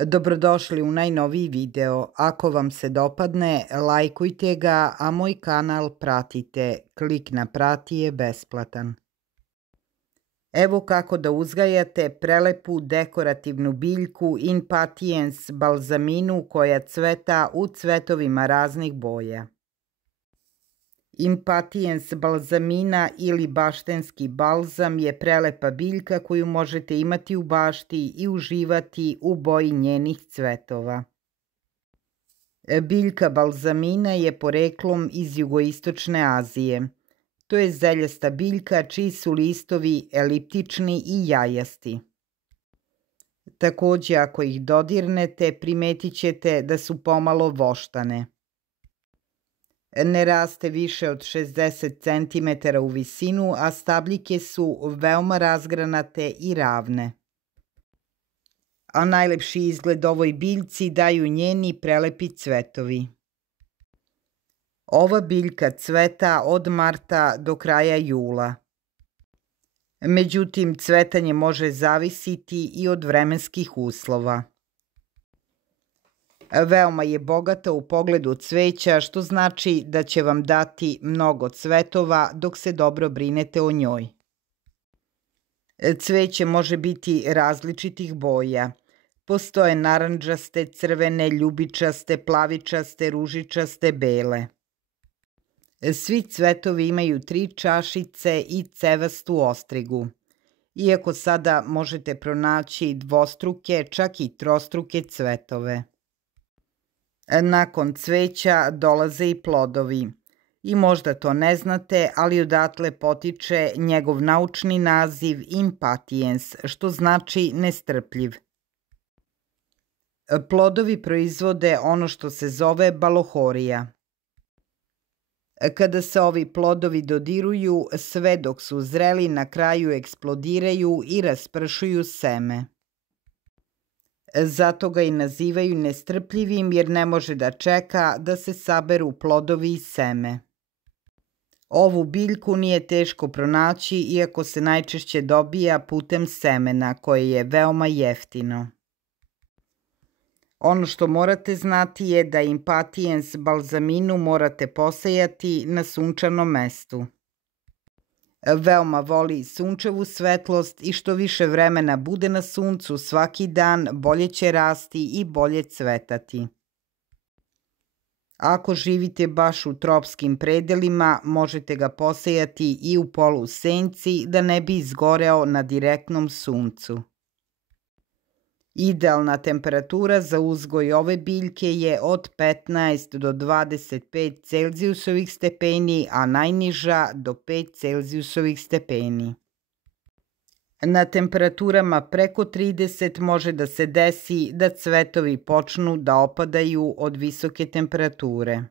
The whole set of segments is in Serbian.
Dobrodošli u najnoviji video. Ako vam se dopadne, lajkujte ga, a moj kanal pratite. Klik na prati je besplatan. Evo kako da uzgajate prelepu dekorativnu biljku Impatiens balzaminu koja cveta u cvetovima raznih boja. Impatiens balzamina ili baštenski balzam je prelepa biljka koju možete imati u bašti i uživati u boji njenih cvetova. Biljka balzamina je poreklom iz jugoistočne Azije. To je zeljasta biljka čiji su listovi eliptični i jajasti. Takođe, ako ih dodirnete, primetit ćete da su pomalo voštane. Ne raste više od 60 cm u visinu, a stabljike su veoma razgranate i ravne. A najlepši izgled ovoj biljci daju njeni prelepi cvetovi. Ova biljka cveta od marta do kraja jula. Međutim, cvetanje može zavisiti i od vremenskih uslova. Veoma je bogata u pogledu cveća, što znači da će vam dati mnogo cvetova dok se dobro brinete o njoj. Cveće može biti različitih boja. Postoje narandžaste, crvene, ljubičaste, plavičaste, ružičaste, bele. Svi cvetovi imaju 3 čašice i cevastu ostrigu. Iako sada možete pronaći dvostruke, čak i trostruke cvetove. Nakon cveća dolaze i plodovi. I možda to ne znate, ali odatle potiče njegov naučni naziv Impatiens, što znači nestrpljiv. Plodovi proizvode ono što se zove balohorija. Kada se ovi plodovi dodiruju, sve dok su zreli na kraju eksplodiraju i raspršuju seme. Zato ga i nazivaju nestrpljivim jer ne može da čeka da se saberu plodovi i seme. Ovu biljku nije teško pronaći iako se najčešće dobija putem semena koje je veoma jeftino. Ono što morate znati je da Impatiens balzaminu morate posejati na sunčanom mestu. Veoma voli sunčevu svetlost i što više vremena bude na suncu svaki dan, bolje će rasti i bolje cvetati. Ako živite baš u tropskim predelima, možete ga posejati i u polusenci da ne bi izgoreo na direktnom suncu. Idealna temperatura za uzgoj ove biljke je od 15 do 25 Celzijusovih stepeni, a najniža do 5 Celzijusovih stepeni. Na temperaturama preko 30 može da se desi da cvetovi počnu da opadaju od visoke temperature.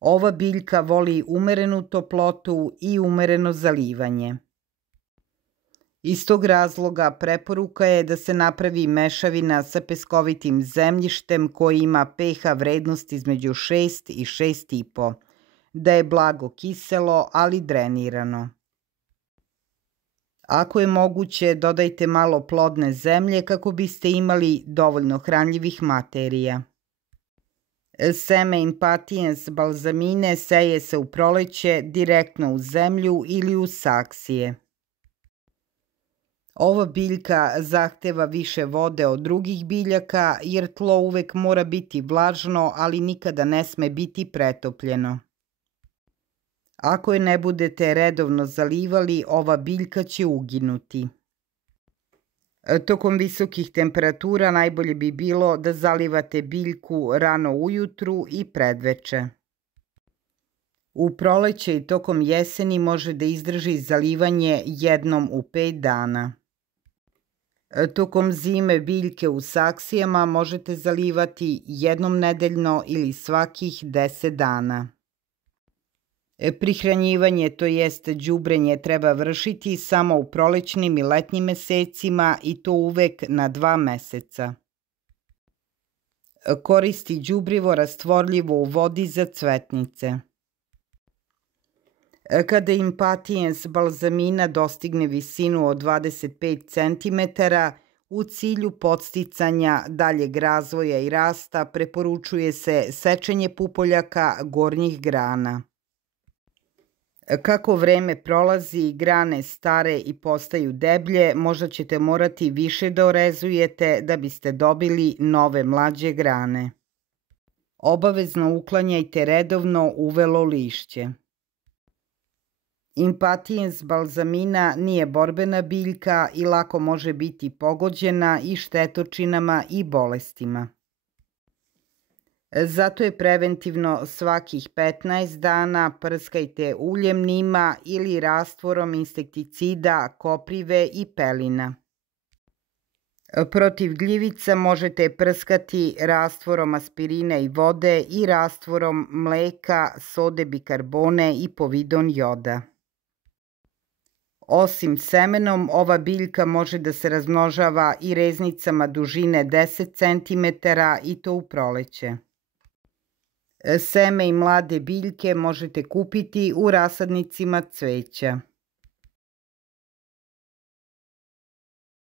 Ova biljka voli umerenu toplotu i umereno zalivanje. Iz tog razloga preporuka je da se napravi mešavina sa peskovitim zemljištem koji ima pH vrednost između 6 i 6,5, da je blago kiselo, ali drenirano. Ako je moguće, dodajte malo plodne zemlje kako biste imali dovoljno hranljivih materija. Seme Impatiens balzamine seje se u proleće direktno u zemlju ili u saksije. Ova biljka zahteva više vode od drugih biljaka jer tlo uvek mora biti vlažno, ali nikada ne sme biti pretopljeno. Ako je ne budete redovno zalivali, ova biljka će uginuti. Tokom visokih temperatura najbolje bi bilo da zalivate biljku rano ujutru i predveče. U proleće i tokom jeseni može da izdrži zalivanje jednom u 5 dana. Tokom zime biljke u saksijama možete zalivati jednom nedeljno ili svakih 10 dana. Prihranjivanje, to jest đubrenje, treba vršiti samo u prolećnim i letnjim mesecima i to uvek na 2 meseca. Koristi đubrivo rastvorljivo u vodi za cvetnice. Kada Impatiens balzamina dostigne visinu od 25 cm, U cilju podsticanja daljeg razvoja i rasta preporučuje se sečenje pupoljaka gornjih grana. Kako vreme prolazi, grane stare i postaju deblje, možda ćete morati više da orezujete da biste dobili nove mlađe grane. Obavezno uklanjajte redovno uvelo lišće. Impatiens balzamina nije borbena biljka i lako može biti pogođena i štetočinama i bolestima. Zato je preventivno svakih 15 dana prskajte uljem nima ili rastvorom insekticida, koprive i pelina. Protiv gljivica možete prskati rastvorom aspirina i vode i rastvorom mleka, sode bikarbone i povidon joda. Osim semenom, ova biljka može da se razmnožava i reznicama dužine 10 cm i to u proleće. Seme i mlade biljke možete kupiti u rasadnicima cveća.